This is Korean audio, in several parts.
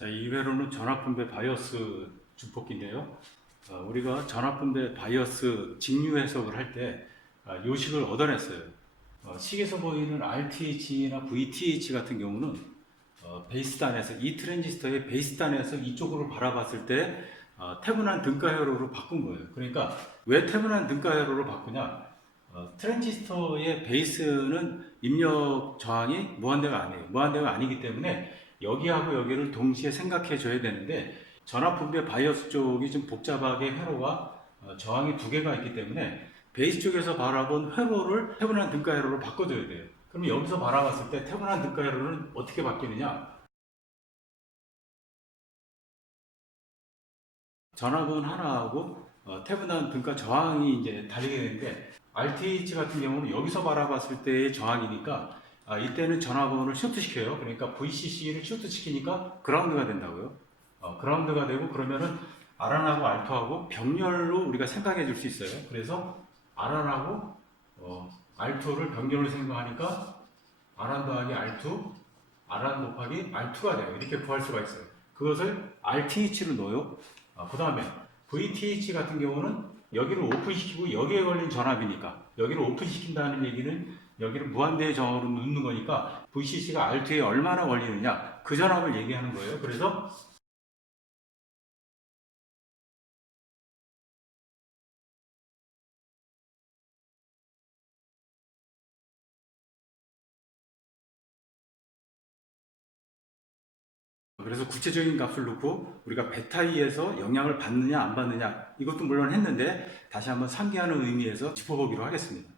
자, 이회로는 전압분배 바이어스 주폭기인데요. 우리가 전압분배 바이어스 직류 해석을 할 때 요식을 얻어냈어요. 식에서 보이는 RTH나 VTH 같은 경우는 베이스단에서 이 트랜지스터의 베이스단에서 이쪽으로 바라봤을 때 태분한 등가 회로로 바꾼 거예요. 그러니까 왜 태분한 등가 회로로 바꾸냐? 트랜지스터의 베이스는 입력 저항이 무한대가 아니에요. 무한대가 아니기 때문에 여기하고 여기를 동시에 생각해 줘야 되는데 전압분배 바이어스 쪽이 좀 복잡하게 회로가 저항이 두 개가 있기 때문에 베이스 쪽에서 바라본 회로를 태분한 등가 회로로 바꿔줘야 돼요. 그럼 여기서 바라봤을 때 태분한 등가 회로는 어떻게 바뀌느냐? 전압은 하나하고 태분한 등가 저항이 이제 다르게 되는데 RTH 같은 경우는 여기서 바라봤을 때의 저항이니까 이때는 전압원을 쇼트시켜요. 그러니까 VCC를 쇼트시키니까 그라운드가 된다고요. 그라운드가 되고 그러면은 R1하고 R2하고 병렬로 우리가 생각해 줄 수 있어요. 그래서 R1하고 R2를 병렬로 생각하니까 R1 더하기 R2, R1 곱하기 R2가 돼요. 이렇게 구할 수가 있어요. 그것을 RTH로 넣어요. 그 다음에 VTH 같은 경우는 여기를 오픈시키고 여기에 걸린 전압이니까 여기를 오픈시킨다는 얘기는 여기를 무한대의 저항으로 넣는 거니까 VCC가 R2에 얼마나 걸리느냐 그 전압을 얘기하는 거예요. 그래서 구체적인 값을 놓고 우리가 베타이에서 영향을 받느냐 안 받느냐 이것도 물론 했는데 다시 한번 상기하는 의미에서 짚어보기로 하겠습니다.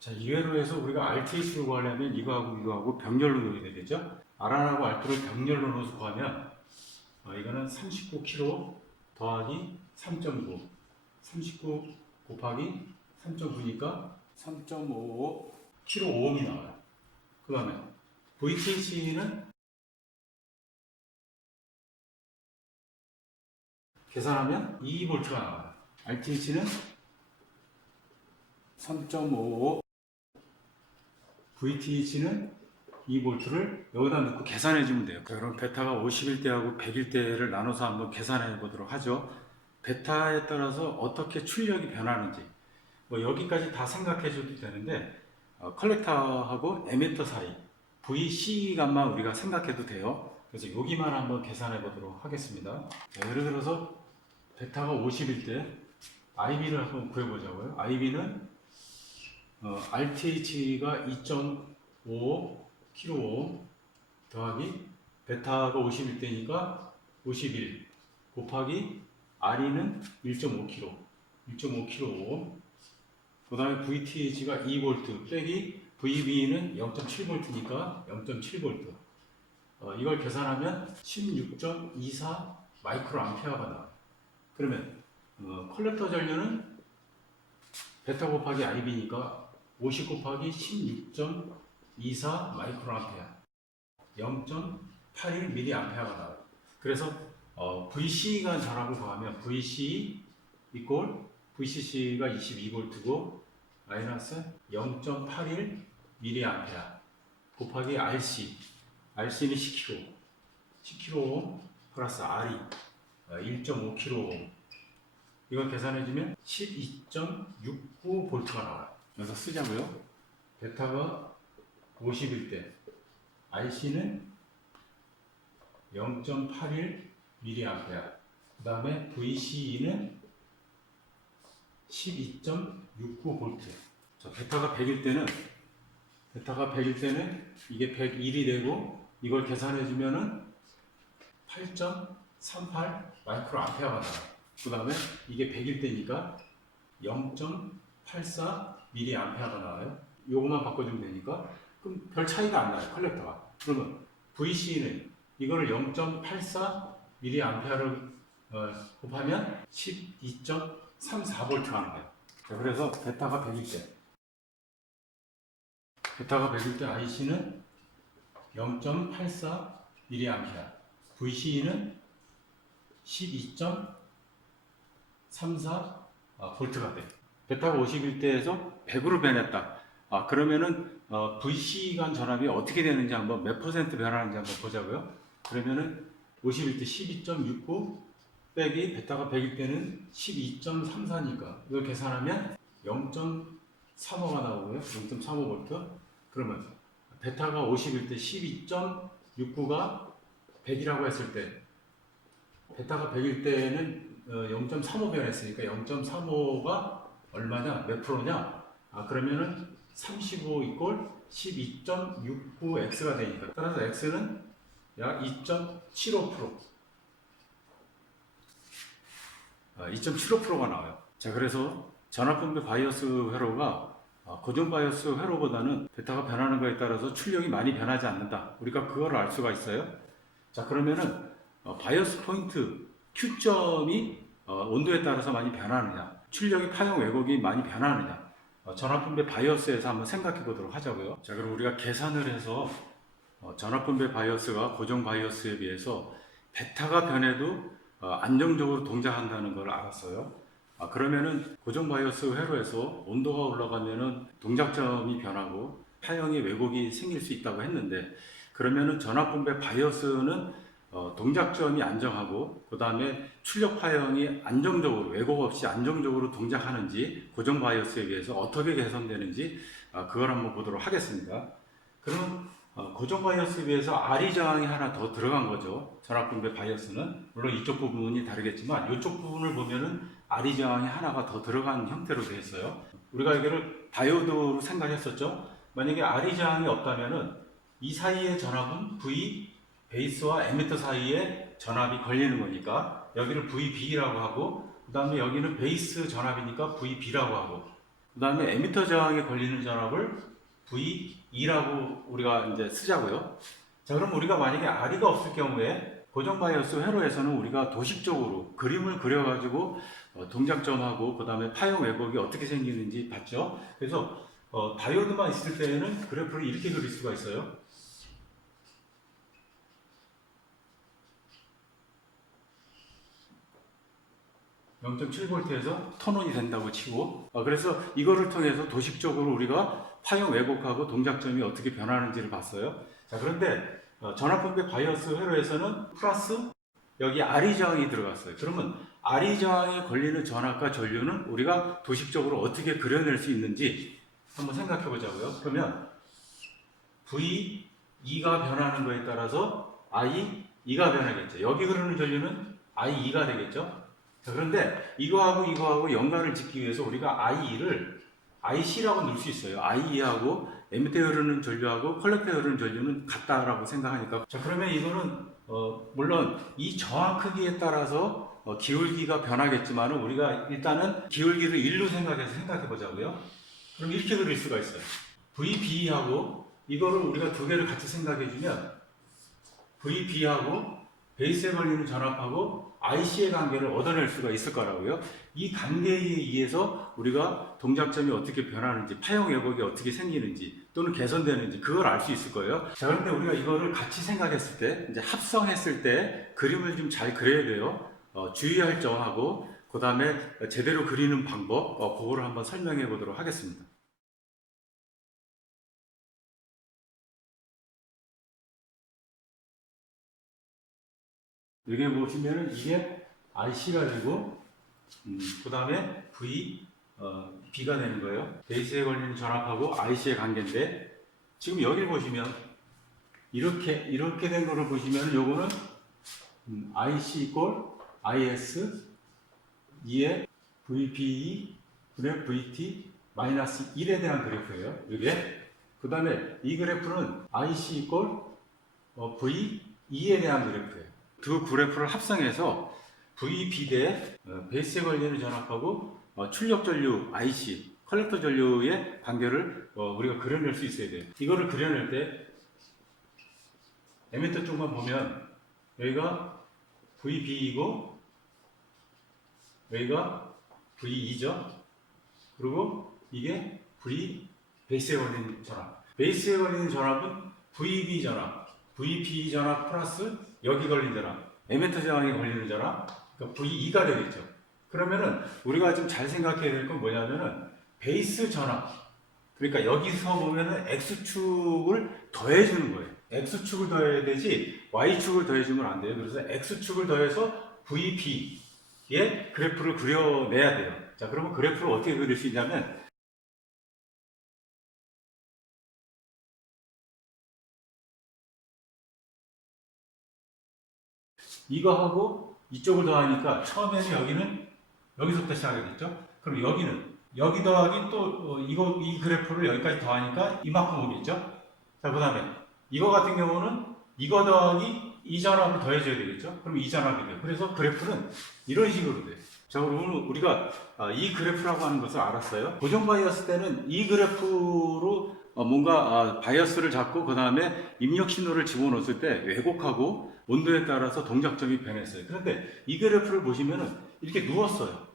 자, 이회로 해서 우리가 RTH를 구하려면 이거하고 병렬로 넣어야 되겠죠? R1하고 R2를 병렬로 넣어서 구하면 이거는 39kg 더하기 3.9 39 곱하기 3.9니까 3.55 kΩ이 나와요. 그 다음에 VTH는 계산하면 2V가 나와요. RTH는 3.55 VTH는 2V를 여기다 넣고 계산해 주면 돼요. 그럼 베타가 50일대하고 100일대를 나눠서 한번 계산해 보도록 하죠. 베타에 따라서 어떻게 출력이 변하는지 뭐 여기까지 다 생각해 줘도 되는데 컬렉터하고 에미터 사이 VC 값만 우리가 생각해도 돼요. 그래서 여기만 한번 계산해 보도록 하겠습니다. 자, 예를 들어서 베타가 50일 때 IB를 한번 구해보자고요. IB는 RTH가 2.5 kΩ 더하기 베타가 50일 때니까 51 곱하기 RE는 1.5 kΩ 1.5 kΩ 그 다음에 VTH가 2V 빼기 VB는 0.7V니까 0.7V 이걸 계산하면 16.24 마이크로 암페어가 나와요. 그러면 컬렉터 전류는 베타 곱하기 IB니까 50 곱하기 16.24 마이크로 암페어 0.81mA가 나와요. 그래서 VC가 전압을 구하면 VC 이꼴 VCC가 22V고 마이너스 0.81mA 곱하기 RC RC는 10kΩ 10kΩ 플러스 RE 1.5kΩ 이걸 계산해주면 12.69V가 나와요. 여기서 쓰자고요. 베타가 50일 때 RC는 0.81mA 그 다음에 VCE는 12.69V 자, 베타가 100일 때는 이게 101이 되고 이걸 계산해주면은 8.38 마이크로 암페어가 나와요. 그 다음에 이게 100일 때니까 0.84 미리 암페어가 나와요. 요거만 바꿔주면 되니까 그럼 별 차이가 안 나요. 컬렉터가. 그러면 VC는 이거를 0.84 미리 암페어를 곱하면 12.34V가 하는 거예요. 자, 그래서 베타가 100일 때 IC는 0.84 미리 암페어 VC는 12.34 볼트가 돼. 베타가 51대에서 100으로 변했다. 그러면은 VC 간 전압이 어떻게 되는지 한번 몇 퍼센트 변하는지 한번 보자고요. 그러면은 50일 때 12.69 빼기 베타가 100일 때는 12.34니까 이걸 계산하면 0.35가 나오고요. 0.35V. 그러면 베타가 50일 때 12.69가 100이라고 했을 때 베타가 100일 때는 0.35 변했으니까 0.35가 얼마냐? 몇 프로냐? 그러면은 35 이꼴 12.69x가 되니까 따라서 x는 약 2.75%. 2.75%가 나와요. 자, 그래서 전압분배 바이어스 회로가 고정 바이어스 회로보다는 베타가 변하는 거에 따라서 출력이 많이 변하지 않는다. 우리가 그걸 알 수가 있어요. 자, 그러면은 바이어스 포인트 Q점이 온도에 따라서 많이 변하느냐, 출력이 파형 왜곡이 많이 변하느냐, 전압분배 바이어스에서 한번 생각해 보도록 하자고요. 자, 그럼 우리가 계산을 해서 전압분배 바이어스가 고정 바이어스에 비해서 베타가 변해도 안정적으로 동작한다는 걸 알았어요. 그러면은 고정 바이어스 회로에서 온도가 올라가면은 동작점이 변하고 파형의 왜곡이 생길 수 있다고 했는데, 그러면은 전압분배 바이어스는 동작점이 안정하고 그 다음에 출력 파형이 안정적으로 왜곡 없이 안정적으로 동작하는지 고정 바이어스에 비해서 어떻게 개선되는지 그걸 한번 보도록 하겠습니다. 그럼 고정 바이어스에 비해서 RE 저항이 하나 더 들어간 거죠. 전압분배 바이어스는 물론 이쪽 부분이 다르겠지만 이쪽 부분을 보면은 RE 저항이 하나가 더 들어간 형태로 되어 있어요. 우리가 이거를 다이오드로 생각했었죠. 만약에 RE 저항이 없다면은 이 사이의 전압은 V 베이스와 에미터 사이에 전압이 걸리는 거니까 여기를 VB라고 하고, 그 다음에 여기는 베이스 전압이니까 VB라고 하고, 그 다음에 에미터 저항에 걸리는 전압을 V2라고 우리가 이제 쓰자고요. 자, 그럼 우리가 만약에 RE가 없을 경우에 고정 바이어스 회로에서는 우리가 도식적으로 그림을 그려가지고 동작점하고 그 다음에 파형 왜곡이 어떻게 생기는지 봤죠. 그래서 다이오드만 있을 때에는 그래프를 이렇게 그릴 수가 있어요. 0.7V에서 턴온이 된다고 치고, 그래서 이거를 통해서 도식적으로 우리가 파형 왜곡하고 동작점이 어떻게 변하는지를 봤어요. 자, 그런데 전압분배 바이어스 회로에서는 플러스 여기 RE 저항이 들어갔어요. 그러면 RE 저항에 걸리는 전압과 전류는 우리가 도식적으로 어떻게 그려낼 수 있는지 한번 생각해 보자고요. 그러면 V2가 변하는 거에 따라서 I2가 변하겠죠. 여기 흐르는 전류는 I2가 되겠죠. 자, 그런데 이거하고 연관을 짓기 위해서 우리가 I2를 IC라고 넣을 수 있어요. I2하고 에미터에 흐르는 전류하고 컬렉터에 흐르는 전류는 같다라고 생각하니까, 자, 그러면 이거는 물론 이 저항 크기에 따라서 기울기가 변하겠지만 우리가 일단은 기울기를 1로 생각해 보자고요. 그럼 이렇게 그릴 수가 있어요. VB하고 이거를 우리가 두 개를 같이 생각해 주면 VB하고 베이스에 걸리는 전압하고 IC의 관계를 얻어낼 수가 있을 거라고요. 이 관계에 의해서 우리가 동작점이 어떻게 변하는지, 파형 왜곡이 어떻게 생기는지 또는 개선되는지 그걸 알 수 있을 거예요. 자, 그런데 우리가 이거를 같이 생각했을 때, 이제 합성했을 때 그림을 좀 잘 그려야 돼요. 주의할 점하고 그 다음에 제대로 그리는 방법, 그거를 한번 설명해 보도록 하겠습니다. 여기 보시면은 이게 IC가 되고, 그 다음에 B가 되는 거예요. 베이스에 걸리는 전압하고 IC의 관계인데, 지금 여기 보시면 이렇게 된 거를 보시면 요거는 IC 이꼴 IS 2의 VBE 분의 VT 마이너스 1에 대한 그래프예요. 이게 그 다음에 이 그래프는 IC 이꼴 V2에 대한 그래프예요. 두 그래프를 합성해서 VB 대 베이스에 걸리는 전압하고 출력 전류 IC, 컬렉터 전류의 관계를 우리가 그려낼 수 있어야 돼요. 이거를 그려낼 때 에미터 쪽만 보면 여기가 VB이고 여기가 V2죠. 그리고 이게 베이스에 걸리는 전압. 베이스에 걸리는 전압은 VB 전압, VB 전압 플러스 여기 걸린 전압, 에미터 저항에 걸리는 전압, 그러니까 V2가 되겠죠. 그러면은 우리가 좀 잘 생각해야 될 건 뭐냐면은 베이스 전압, 그러니까 여기서 보면은 X축을 더해주는 거예요. X축을 더해야 되지 Y축을 더해주면 안 돼요. 그래서 X축을 더해서 VB의 그래프를 그려내야 돼요. 자, 그러면 그래프를 어떻게 그릴 수 있냐면 이거하고 이쪽을 더하니까 처음에는 여기는 여기서부터 시작하겠죠? 그럼 여기 더하기 또 이 그래프를 여기까지 더하니까 이만큼 오겠죠? 자, 그 다음에 이거 같은 경우는 이거 더하기 이 전압을 더해줘야 되겠죠? 그럼 이 전압이 돼요. 그래서 그래프는 이런 식으로 돼요. 자, 그럼 우리가 이 그래프라고 하는 것을 알았어요. 고정 바이어스 때는 이 그래프로 뭔가 바이어스를 잡고 그 다음에 입력 신호를 집어넣었을 때 왜곡하고 온도에 따라서 동작점이 변했어요. 그런데 이 그래프를 보시면은 이렇게 누웠어요.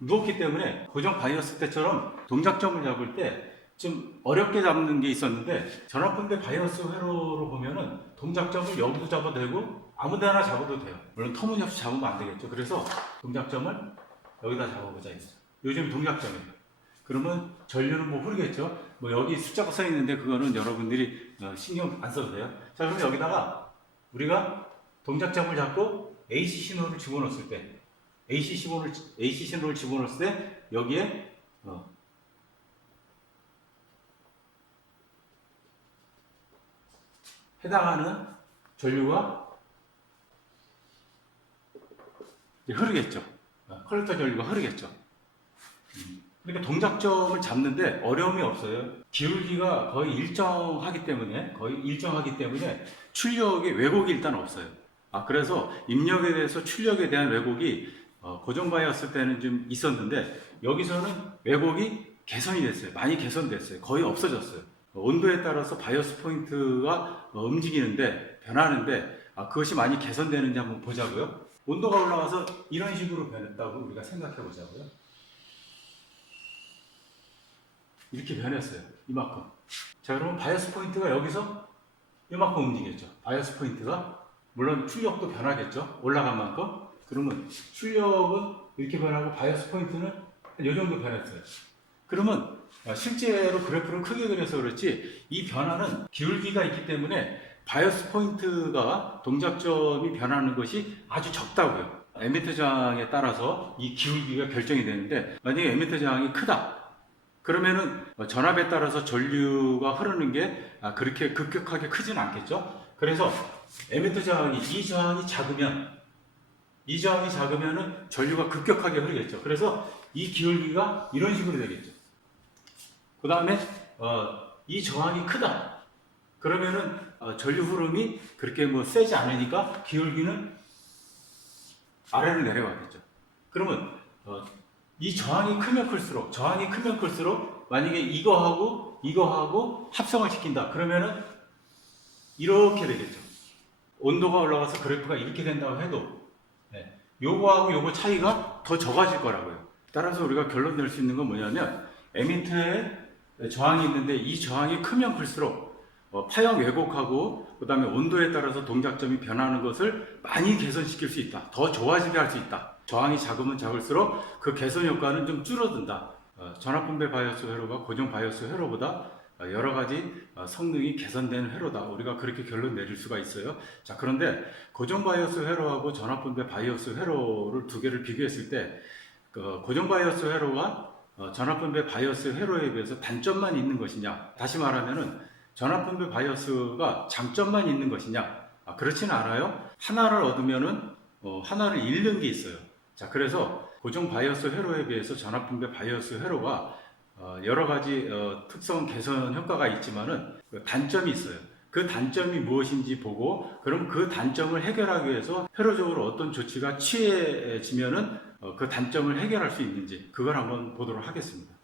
누웠기 때문에 고정 바이어스 때처럼 동작점을 잡을 때 좀 어렵게 잡는 게 있었는데 전압분배 바이어스 회로로 보면은 동작점을 여기도 잡아도 되고 아무 데나 잡아도 돼요. 물론 터무니없이 잡으면 안 되겠죠. 그래서 동작점을 여기다 잡아보자 했어요. 요즘 동작점이에요. 그러면 전류는 뭐 흐르겠죠. 뭐 여기 숫자가 써 있는데 그거는 여러분들이 신경 안 써도 돼요. 자, 그럼 여기다가 우리가 동작점을 잡고 AC 신호를 집어넣었을 때 AC 신호를 집어넣었을 때 여기에 해당하는 전류가 흐르겠죠. 컬렉터 전류가 흐르겠죠. 그러니까 동작점을 잡는데 어려움이 없어요. 기울기가 거의 일정하기 때문에 출력의 왜곡이 일단 없어요. 그래서 입력에 대해서 출력에 대한 왜곡이 고정 바이어스 때는 좀 있었는데 여기서는 왜곡이 개선이 됐어요. 많이 개선됐어요. 거의 없어졌어요. 온도에 따라서 바이어스 포인트가 움직이는데 변하는데 그것이 많이 개선되는지 한번 보자고요. 온도가 올라가서 이런 식으로 변했다고 우리가 생각해 보자고요. 이렇게 변했어요. 이만큼. 자, 그러면 바이어스 포인트가 여기서 이만큼 움직였죠. 바이어스 포인트가 물론 출력도 변하겠죠. 올라간 만큼. 그러면 출력은 이렇게 변하고 바이어스 포인트는 이 정도 변했어요. 그러면 실제로 그래프를 크게 그려서 그렇지 이 변화는 기울기가 있기 때문에 바이어스 포인트가 동작점이 변하는 것이 아주 적다고요. 에미터 저항에 따라서 이 기울기가 결정이 되는데 만약에 에미터 저항이 크다. 그러면은 전압에 따라서 전류가 흐르는 게 그렇게 급격하게 크지는 않겠죠. 그래서 에미터 저항이 이 저항이 작으면은 전류가 급격하게 흐르겠죠. 그래서 이 기울기가 이런 식으로 되겠죠. 그 다음에 이 저항이 크다. 그러면은 전류 흐름이 그렇게 뭐 세지 않으니까 기울기는 아래로 내려가겠죠. 그러면 이 저항이 크면 클수록 만약에 이거하고 합성을 시킨다. 그러면은 이렇게 되겠죠. 온도가 올라가서 그래프가 이렇게 된다고 해도 요거하고 요거 차이가 더 적어질 거라고요. 따라서 우리가 결론 낼 수 있는 건 뭐냐면 에미터에 저항이 있는데 이 저항이 크면 클수록 파형 왜곡하고 그 다음에 온도에 따라서 동작점이 변하는 것을 많이 개선시킬 수 있다. 더 좋아지게 할 수 있다. 저항이 작으면 작을수록 그 개선 효과는 좀 줄어든다. 전압분배 바이어스 회로가 고정 바이어스 회로보다 여러 가지 성능이 개선된 회로다. 우리가 그렇게 결론 내릴 수가 있어요. 자, 그런데 고정 바이어스 회로하고 전압분배 바이어스 회로를 두 개를 비교했을 때 고정 바이어스 회로가 전압분배 바이어스 회로에 비해서 단점만 있는 것이냐? 다시 말하면은 전압분배 바이어스가 장점만 있는 것이냐? 그렇지는 않아요. 하나를 얻으면은 하나를 잃는 게 있어요. 자, 그래서 고정 바이어스 회로에 비해서 전압분배 바이어스 회로가 여러 가지 특성 개선 효과가 있지만은 단점이 있어요. 그 단점이 무엇인지 보고 그럼 그 단점을 해결하기 위해서 회로적으로 어떤 조치가 취해지면은 그 단점을 해결할 수 있는지 그걸 한번 보도록 하겠습니다.